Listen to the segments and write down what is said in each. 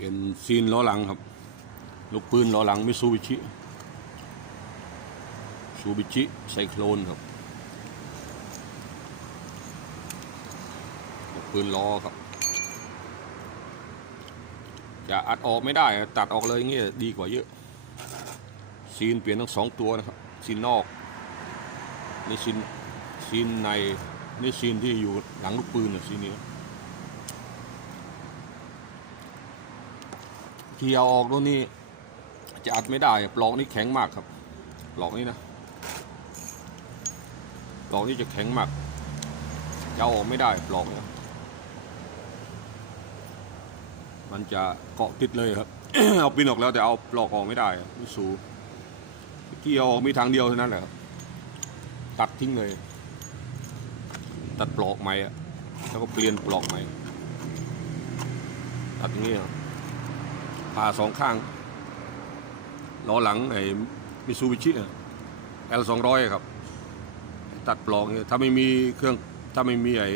เป็นซีนล้อหลังครับลูกปืนล้อหลังมิซูบิชิซูบิชิไซโคลนครับลูกปืนล้อครับ จะอัดออกไม่ได้ตัดออกเลยเงี้ยดีกว่าเยอะ ซีนเปลี่ยนทั้งสองตัวนะครับ ซีนนอกนี่ซีนซีนในนี่ซีนที่อยู่หลังลูกปืนนะซีนนี้ เอาออกตรงนี้ จะอัดไม่ได้ปลอกนี่แข็งมากครับปลอกนี้นะปลอกนี้จะแข็งมากจะอออกไม่ได้ปลอกเนี่ยมันจะเกาะติดเลยครับ เอาปีนออกแล้วแต่เอาปลอกออกไม่ได้ไม่สูที่เอออกมีทางเดียวเท่านั้นแหละครับตัดทิ้งเลย ตัดปลอกใหม่อะแล้วก็เปลี่ยนปลอกใหม่ตัดอย่างนี้ครับ ผ่าสองข้างล้อหลังไอ้มิซูบิชิเอลสองร้อยครับ ตัดปลอกเนี่ยถ้าไม่มีเครื่องถ้าไม่มีไอ้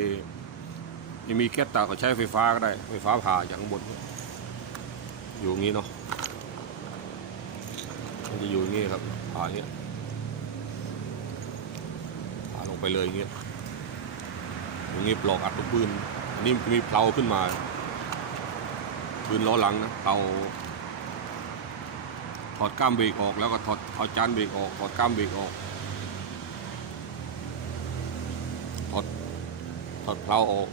ไม่มีแก๊สตาก็ใช้ไฟฟ้าก็ได้ ไฟฟ้าผ่าจากข้างบน อยู่อย่างนี้เนาะมันจะอยู่อย่างนี้ครับผ่าอย่างเงี้ยผ่าลงไปเลยอย่างเงี้ยอย่างนี้ปลอกอัดลูกปืนอันนี้มันจะมีเพลาขึ้นมา ปืนล้อหลังนะเอาถอดก้ามเบรกออกแล้วก็ถอดเอาจานเบรกออกถอดก้ามเบรกออกถอดถอดเพลาออก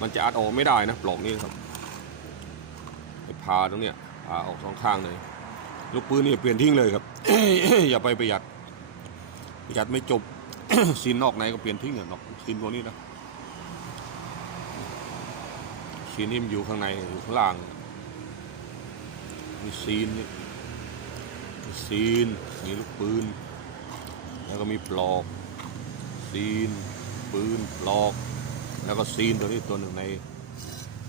มันจะอัดออกไม่ได้นะปลอกนี้ครับไปพาตรงเนี้ยพาออกสองข้างเลยลูกปืนนี่เปลี่ยนทิ้งเลยครับ อย่าไปประหยัดประหยัดไม่จบซีนนอกในก็เปลี่ยนทิ้งอะนอกซีนตัวนี้นะีนี่มันอยู่ข้างในอยู่ข้างล่าง มีซีนนี่มีซีน มีลูกปืน แล้วก็มีปลอก ซีน ปืนปลอก แล้วก็ซีนตัวนี้ตัวหนึ่งใน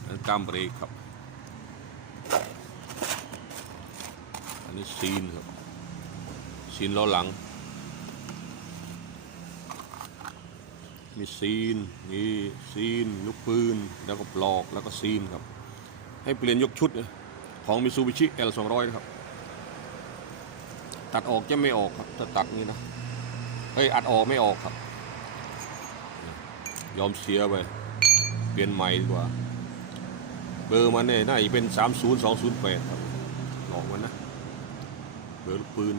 นั้นกล้ามเบรกครับ อันนี้ซีนครับ ซีนล้อหลัง มีซีน มีซีนลูกปืน แล้วก็ปลอกแล้วก็ซีนครับ ให้เปลี่ยนยกชุดนะของมิซูบิชิ L 2 0 0 นะครับ ตัดออกจะไม่ออกครับถ้าตัดนี่นะเฮ้ยอัดออกไม่ออกครับ ยอมเสียไป เปลี่ยนใหม่ดีกว่า เบอร์มันเนี่ยน่าจะเป็น 30208 ครับออกมันนะ เบอร์ลูกปืน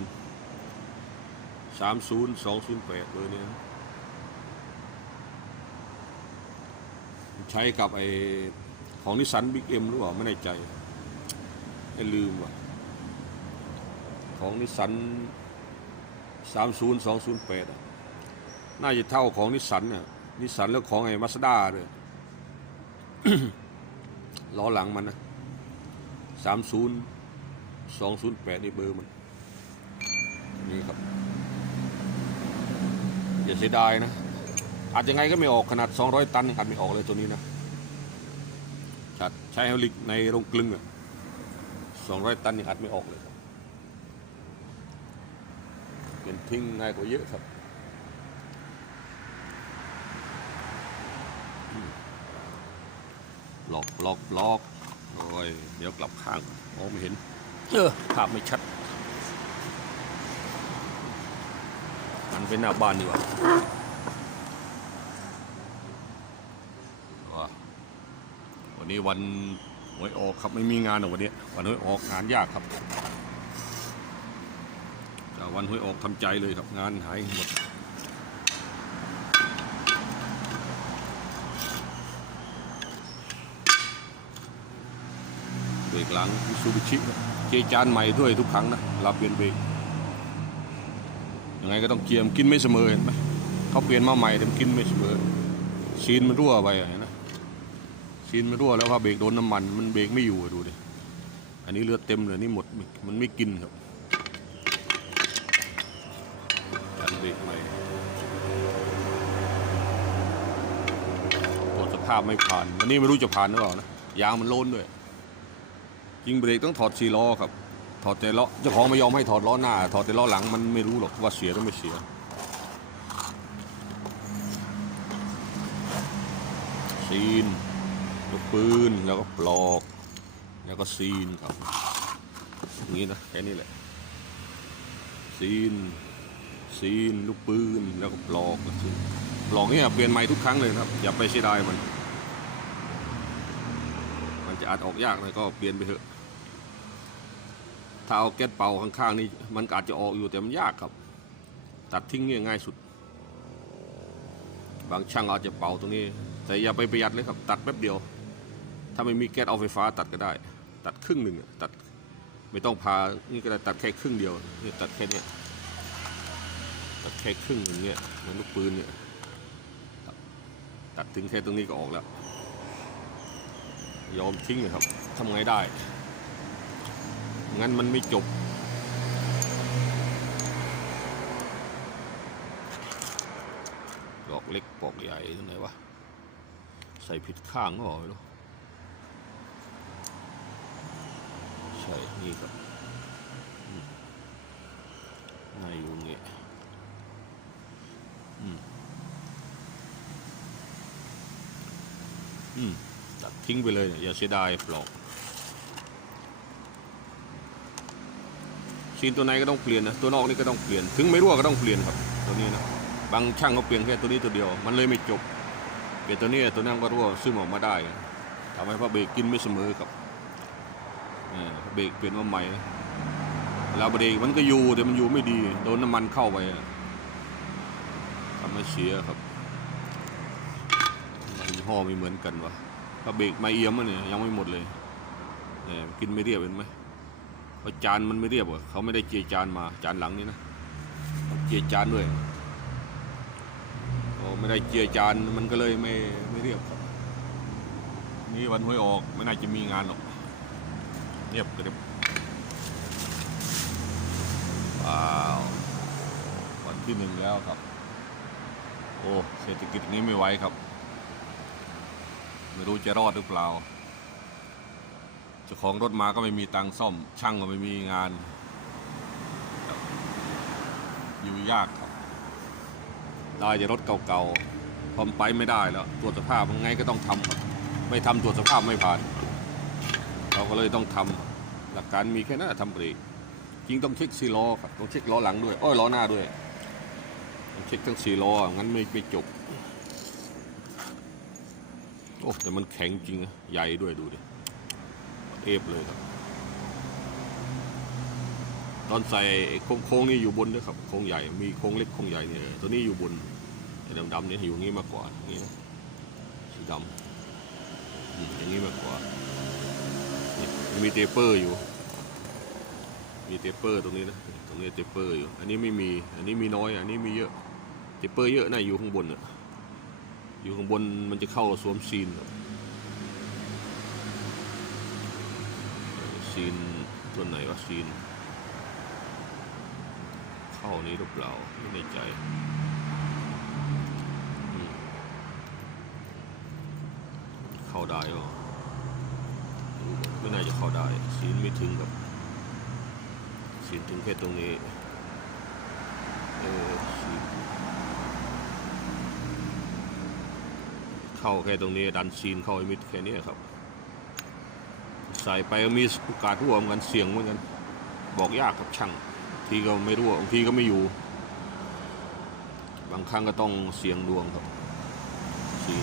30208 เบอร์เนี้นะ ใช้กับไอของนิสสันบิ๊กเอ็มหรือเปล่าไม่แน่ใจไม่ลืมว่ะของนิสสันสามศูนย์สองศูนย์แปดน่าจะเท่าของนิสสันเนี่ยนิสสันแล้วของไอ้มาสด้าด้วยล้อหลังมันนะสามศูนย์สองศูนย์แปดนี่เบอร์มัน นี่ครับ อย่าเสียดายนะ อัดยังไงก็ไม่ออกขนาด 200 ตันยังอัดไม่ออกเลยตัวนี้นะจัดใช้ไฮอลิกในโรงกลึงอะ200 ตันยังอัดไม่ออกเลยครับเป็นทิ้งง่ายกว่าเยอะครับอืมล็อกล็อกล็อกโอ้ยเดี๋ยวกลับข้างมองไม่เห็น เออภาพไม่ชัดอันเป็นหน้าบ้านดีกว่า วันนี้วันหวยออกครับไม่มีงานหรอกวันนี้ วันหวยออกงานยากครับแต่วันหวยออกทำใจเลยครับงานหายหมดเบรกหลังมิซูบิชิเจจานใหม่ด้วยทุกครั้งนะรับเปลี่ยนเบรกยังไงก็ต้องเกียมกินไม่เสมอเห็นไหมเขาเปลี่ยนมาใหม่แต่กินไม่เสมอซีนมันรั่วไปนะ ซีนไมันรั่วแล้วพอเบรกโดนน้ำมันมันเบรกไม่อยู่อะดูดิอันนี้เลือดเต็มเลยนี่หมดมันไม่กินครับการเบรกใหม่ตรวจสภาพไม่ผ่านวันนี้ไม่รู้จะผ่านหรือเปล่านะยางมันโลนด้วยจริงเบรกต้องถอดซีล้อครับ ถอดแต่ล้อเจ้าของไม่ยอมให้ถอดล้อหน้า ถอดแต่ล้อหลังมันไม่รู้หรอกว่าเสียหรือไม่เสียซีน ลูกปืนแล้วก็ปลอก แล้วก็ซีนครับอย่างนี้นะแค่นี้แหละ ซีน ซีน ลูกปืนแล้วก็ปลอกแล้วซีนปลอกเนี่ยเปลี่ยนใหม่ทุกครั้งเลยครับ อย่าไปเสียดายมัน มันจะอัดออกยากเลยก็เปลี่ยนไปเถอะถ้าเอาแก๊สเป่าข้างๆนี่มันอาจจะออกอยู่แต่มันยากครับ ตัดทิ้งเนี่ยง่ายสุด บางช่างอาจจะเป่าตรงนี้ แต่อย่าไปประหยัดเลยครับ ตัดแป๊บเดียว ถ้าไม่มีแก๊สเอาไฟฟ้าตัดก็ได้ ตัดครึ่งหนึ่งตัดไม่ต้องพานี่ก็ได้ตัดแค่ครึ่งเดียวนี่ตัดแค่เนี้ยตัดแค่ครึ่งหนึ่งเนี่ยเหมันลูกปืนเนี่ยตัดตัดถึงแค่ตรงนี้ก็ออกแล้ว ยอมทิ้งเลยครับทำไงได้ งั้นมันไม่จบ ปลอกเล็กปลอกใหญ่ตรงไหนวะ ใส่ผิดข้างก็ออกไม่รู้ใช่นี่ครับอืมนายอยู่ตรงนี้อืมอืมตัดทิ้งไปเลย อย่าเสียดายปลอกซีนตัวในก็ต้องเปลี่ยนนะตัวนอกนี่ก็ต้องเปลี่ยน ถึงไม่รั่วก็ต้องเปลี่ยนครับ ตัวนี้นะบางช่างเขาเปลี่ยนแค่ตัวนี้ตัวเดียว มันเลยไม่จบเปลี่ยนตัวนี้ตัวนั้นก็รั่วซึมออกมาได้ทำให้พระเบรกกินไม่เสมอครับ เบรกเปลี่ยนมาใหม่แล้วเบรกมันก็อยู่แต่มันอยู่ไม่ดี โดนน้ำมันเข้าไปทำให้เสียครับมันยี่อไม่เหมือนกันวะพระเบรกไม่เอี่ยมอะเนี่ยยังไม่หมดเลยเนี่ยกินไม่เรียบเห็นไหมเพราะจานมันไม่เรียบอะเขาไม่ได้เจียจานมาจานหลังนี่นะเจียจานด้วยโอ้ไม่ได้เจียจานมันก็เลยไม่ไม่เรียบครับนี่วันห้วยออกไม่น่าจะมีงานหรอก เงียบกระเด็บว้าววันที่หนึ่งแล้วครับ โอ้เศรษฐกิจอย่างนี้ไม่ไหวครับ ไม่รู้จะรอดหรือเปล่าเจ้าของรถมาก็ไม่มีตังค์ซ่อม ช่างก็ไม่มีงานอยู่ยากครับ ได้จะรถเก่าๆพอมนไปไม่ได้แล้วตรวจสภาพยังไงก็ต้องทำไม่ทำตรวจสภาพไม่ผ่าน เราก็เลยต้องทำหลักการมีแค่นั้นทำเบรกจริงต้องเช็คสี่ล้อครับต้องเช็คล้อหลังด้วยอ้อยล้อหน้าด้วยต้องเช็คทั้งสี่ล้องั้นไม่ไม่จบโอ้แต่มันแข็งจริงนะใหญ่ด้วยดูดิเอฟเลยครับ ตอนใส่โค้งโค้งนี่อยู่บนด้วยครับโค้งใหญ่มีโค้งเล็กโค้งใหญ่เนี่ยตัวนี้อยู่บนไอ้ดำๆเนี่ยอยู่งี้มากกว่าอย่างนี้นะสีดำอืมอย่างนี้มากกว่านี่ มีเตเปอร์อยู่ มีเตเปอร์ตรงนี้นะ ตรงนี้เตเปอร์อยู่ อันนี้ไม่มี อันนี้มีน้อย อันนี้มีเยอะ เตเปอร์เยอะนะอยู่ข้างบนอะอยู่ข้างบนมันจะเข้าสวมซีนซีนตัวไหนวะซีน เข้านี้หรือเปล่าไม่แน่ใจเข้าได้หรอ ไม่น่าจะเข้าได้ซีนไม่ถึงกับซีนถึงแค่ตรงนี้เออซีนเข้าแค่ตรงนี้ ดันซีนเข้าไอ้มิดแค่นี้ครับ ใส่ไปมีโอกาสรั่วเหมือนกันเสี่ยงเหมือนกัน บอกยากกับช่างทีก็ไม่รั่วบางทีก็ไม่อยู่ บางครั้งก็ต้องเสี่ยงดวงครับสี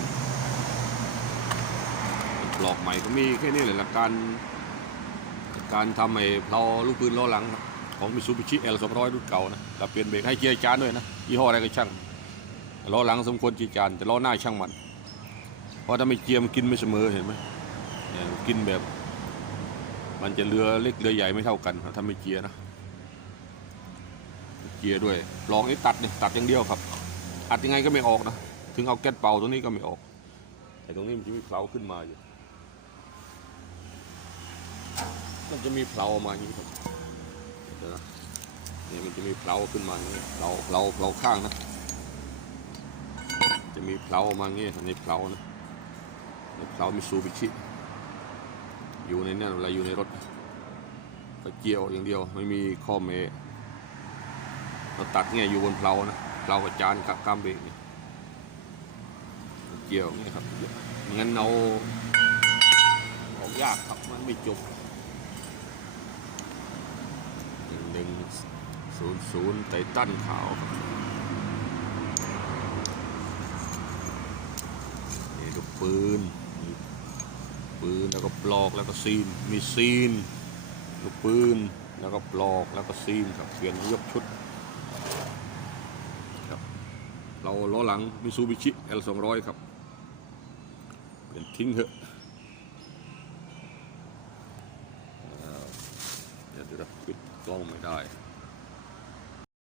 ปลอกใหม่ก็มีแค่นี้แหละหลักการการทำไอ้เพลาลูกปืนล้อหลังของมิซูบิชิเอลสองร้อยรุ่นเก่านะเราเปลี่ยนเบรกให้เกียร์จานด้วยนะยี่ห้ออะไรก็ช่างล้อหลังสมควรจียร์จานแต่ล้อหน้าช่างมัน เพราะถ้าไม่เกียร์มันกินไม่เสมอเห็นไหมเนี่ยกินแบบ มันจะเรือเล็กเรือใหญ่ไม่เท่ากันถ้าไม่เกียร์นะเกียร์ด้วยลองนี่ตัดเนี่ยตัดอย่างเดียวครับอัดยังไงก็ไม่ออกนะ ถึงเอาแก๊สเป่าตรงนี้ก็ไม่ออก แต่ตรงนี้มันจะมีเพลาขึ้นมาอยู่ มันจะมีเพลามาอย่างนี้ครับเดี๋ยวนะเนี่ยมันจะมีเพลาขึ้นมาอย่างนี้เพลาเพลาเพลาข้างนะ จะมีเพลามาอย่างนี้อันนี้เพลานะเพลามิซูบิชิ อยู่ในนั้นเวลาอยู่ในรถก็เกี่ยวอย่างเดียวไม่มีข้อเมเราตัดเนี่ยอยู่บนเพลานะเพลากับจานกับกามเบรกเนี่ยเกี่ยวเนี่ยครับงั้นเอาออกยากครับมันไม่จบหนึ่งหนึ่ง ศูนย์ศูนย์ไททันขาวครับนี่ลูกปืนปืนแล้วก็ปลอกแล้วก็ซีน มีซีนลูกปืนแล้วก็ปลอกแล้วก็ซีนครับเปลี่ยนยกชุดครับเราล้อหลังมิซูบิชิ L 2 0 0ครับ เปลี่ยนทิ้งเถอะเดี๋ยวเดี๋ยวปิดกล้องไม่ได้